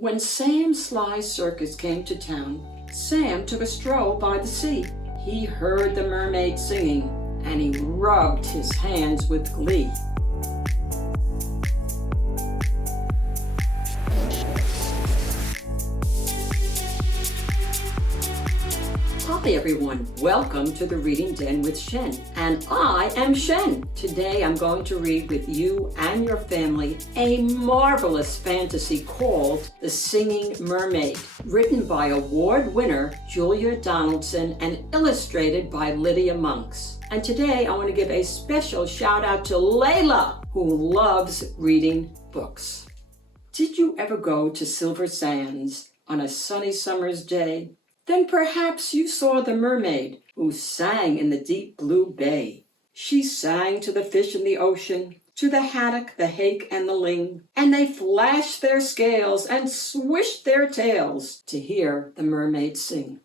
When Sam Sly's circus came to town, Sam took a stroll by the sea. He heard the mermaid singing, and he rubbed his hands with glee. Hi everyone, welcome to the Reading Den with Shen, and I am Shen. Today I'm going to read with you and your family a marvelous fantasy called The Singing Mermaid, written by award winner Julia Donaldson and illustrated by Lydia. And today I want to give a special shout out to Layla, who loves reading books. Did you ever go to Silversands on a sunny summer's day? Then perhaps you saw the mermaid who sang in the deep blue bay. She sang to the fish in the ocean, to the haddock, the hake, and the ling, and they flashed their scales and swished their tails to hear the mermaid sing.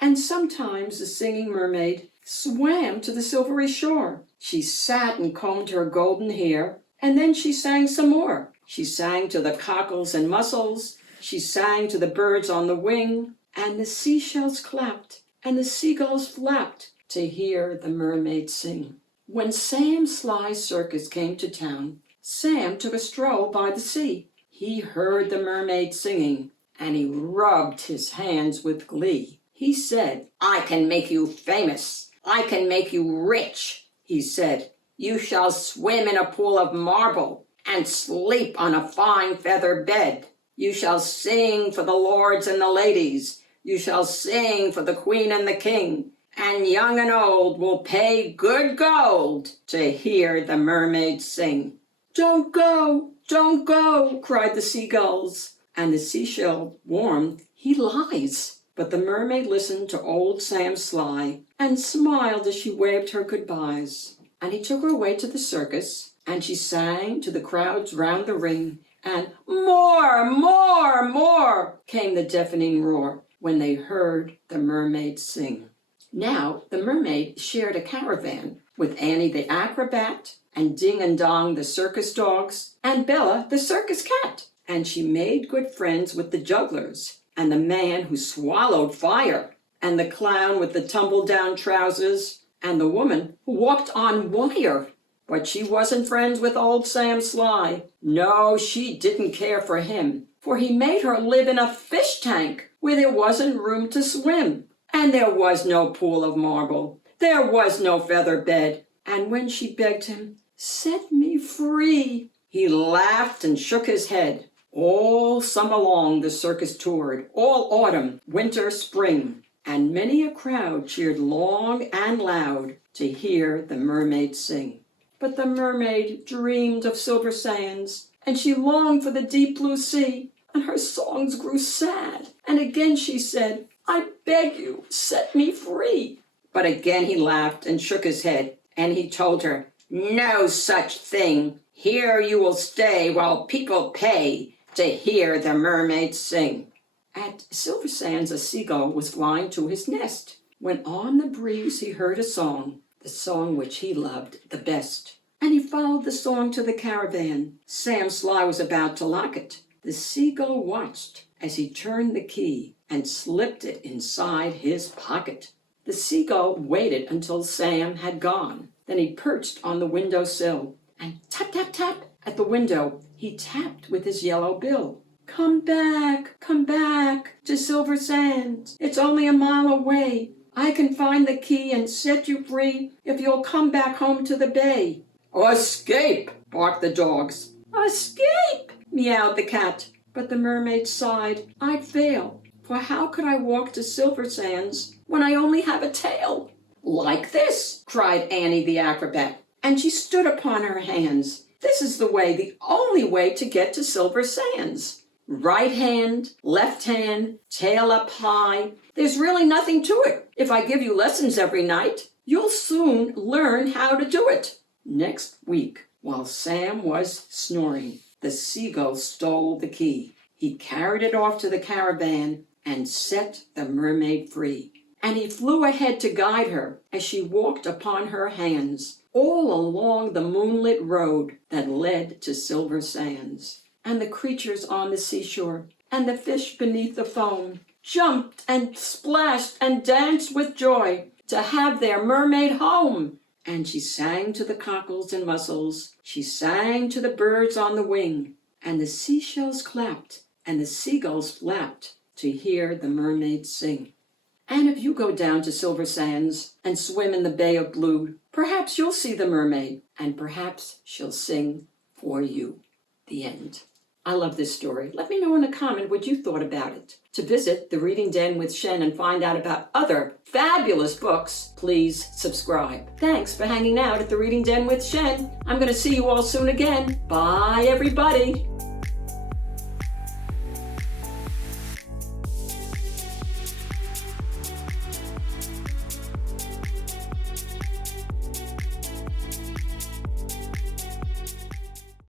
And sometimes the singing mermaid swam to the silvery shore. She sat and combed her golden hair, and then she sang some more. She sang to the cockles and mussels, she sang to the birds on the wing, and the seashells clapped, and the seagulls flapped to hear the mermaid sing. When Sam Sly's circus came to town, Sam took a stroll by the sea. He heard the mermaid singing, and he rubbed his hands with glee. He said, "I can make you famous. I can make you rich." He said, "You shall swim in a pool of marble and sleep on a fine feather bed. You shall sing for the lords and the ladies. You shall sing for the queen and the king, and young and old will pay good gold to hear the mermaid sing." "Don't go, don't go," cried the seagulls. And the seashell warned, "He lies." But the mermaid listened to old Sam Sly and smiled as she waved her goodbyes. And he took her away to the circus, and she sang to the crowds round the ring, and more, more, more came the deafening roar when they heard the mermaid sing. Now the mermaid shared a caravan with Annie the acrobat, and Ding and Dong the circus dogs, and Bella the circus cat. And she made good friends with the jugglers, and the man who swallowed fire, and the clown with the tumble-down trousers, and the woman who walked on wire. But she wasn't friends with old Sam Sly. No, she didn't care for him, for he made her live in a fish tank where there wasn't room to swim, and there was no pool of marble. There was no feather bed. And when she begged him, "Set me free," he laughed and shook his head. All summer long the circus toured, all autumn, winter, spring, and many a crowd cheered long and loud to hear the mermaid sing. But the mermaid dreamed of Silversands, and she longed for the deep blue sea, and her songs grew sad. And again she said, "I beg you, set me free." But again he laughed and shook his head, and he told her, "No such thing. Here you will stay while people pay to hear the mermaid sing." At Silversands a seagull was flying to his nest, when on the breeze he heard a song, the song which he loved the best. And he followed the song to the caravan. Sam Sly was about to lock it. The seagull watched as he turned the key and slipped it inside his pocket. The seagull waited until Sam had gone. Then he perched on the window sill, and tap, tap, tap at the window he tapped with his yellow bill. Come back to Silversands. It's only a mile away. I can find the key and set you free if you'll come back home to the bay." "Escape!" barked the dogs. "Escape!" meowed the cat. But the mermaid sighed, "I'd fail, for how could I walk to Silversands when I only have a tail?" "Like this!" cried Annie the acrobat, and she stood upon her hands. "This is the way, the only way to get to Silversands. Right hand, left hand, tail up high. There's really nothing to it. If I give you lessons every night, you'll soon learn how to do it." Next week, while Sam was snoring, the seagull stole the key. He carried it off to the caravan and set the mermaid free. And he flew ahead to guide her as she walked upon her hands all along the moonlit road that led to Silversands. And the creatures on the seashore and the fish beneath the foam jumped and splashed and danced with joy to have their mermaid home. And she sang to the cockles and mussels, she sang to the birds on the wing, and the seashells clapped and the seagulls flapped to hear the mermaid sing. And if you go down to Silversands and swim in the Bay of Blue, perhaps you'll see the mermaid, and perhaps she'll sing for you. The end. I love this story. Let me know in a comment what you thought about it. To visit the Reading Den with Shen and find out about other fabulous books, please subscribe. Thanks for hanging out at the Reading Den with Shen. I'm going to see you all soon again. Bye, everybody.